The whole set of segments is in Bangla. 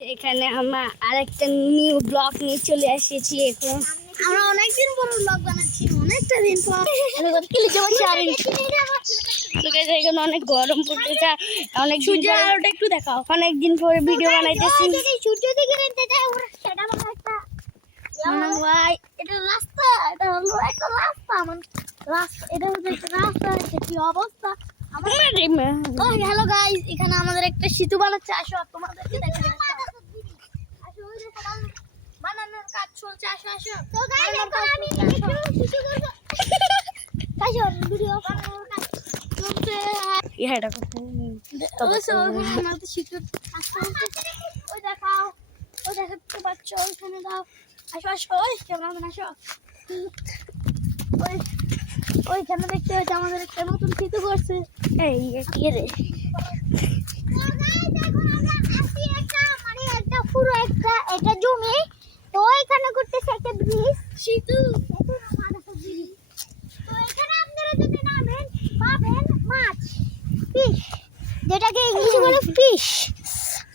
এখানে আমরা আরেকটা নিউ ব্লগ নিয়ে চলে এসেছি। এখন আমরা অনেকদিন পর ব্লগ বানাচ্ছি, অনেকটা দিন পর। এখন অনেক গরম পড়তেছে, অনেক সূর্য আলোটা একটু দেখাও। অনেকদিন পরে ভিডিও বানাইতেছি। সূর্য দিকে দেখতে চাই ওরা সেটা মানে একটা ভাই, এটা রাস্তা, এটা হলো একটা রাস্তা, মানে রাস্তা, এটা হচ্ছে একটা রাস্তা। কি অবস্থা হ্যালো গাইস, এখানে আমাদের একটা সেতু বানাচ্ছে। আসো তোমাদেরকে দেখাই। আসো, ওই যে বানানোর কাজ চলছে। আসো আসো। তো গাইস, এখন আমি একটু সেতু করব। আসো, ভিডিও বানানোর কাজ চলছে। এটা আমাদের সেতু কাজ চলছে। ওই দেখাও, ওই দেখতে পাচ্ছ, ওইখানে দাও। আসো আসো, ওই ক্যামেরাম্যান আসো। ওইখানে দেখতে হচ্ছে আমাদের একটা নতুন সেতু করছে। এই কি রে, পুরো একটা জমি, তো এখানে করতেছে একটা ব্রিজ, সেতু। তো এখানে আপনারা যদি নামেন পাবেন মাছ, ফিশ, যেটাকে ইংলিশে বলে ফিশ।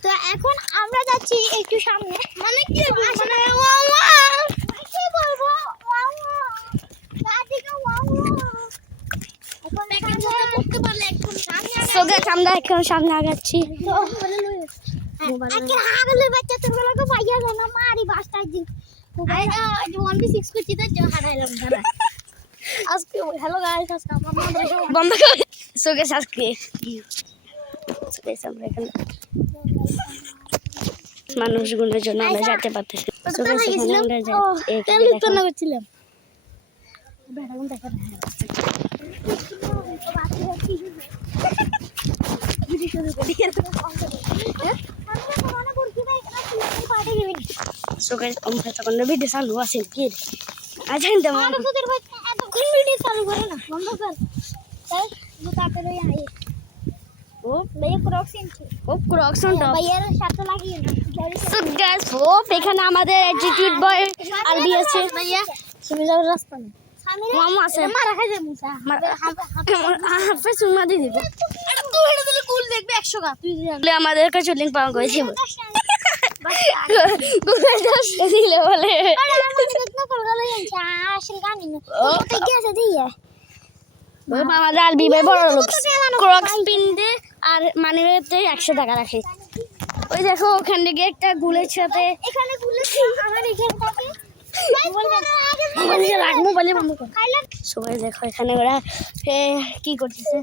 তো এখন আমরা যাচ্ছি একটু সামনে, মানে কি মানে কি বলবো, আমরা এখন সামনে আগাচ্ছি। মানুষগুলোর জন্য আমরা যেতে পারতেছি। ভিডিও চালু আছে কি চালু করে না, বন্ধ কর। এখানে আমাদের অ্যাটিটিউড বয় আরবি আছে, রাস্তা নেই, মামু আছে, মারা খাই যায় মুসা হাফে চুমা দিয়ে দিব। কুল দেখবে 100 টাকা তুই আমাদের কাছে লিঙ্ক পাওয়া গেছে বলে আমাদের আরবি ভাই বড় লোক, ক্রক্স পিনতে আর মানি ব্যাগে 100 টাকা রাখে। ওই দেখো ওখান থেকে একটা গুলের সাথে এখানে সবাই দেখো এখানে ওরা কি করতেছে।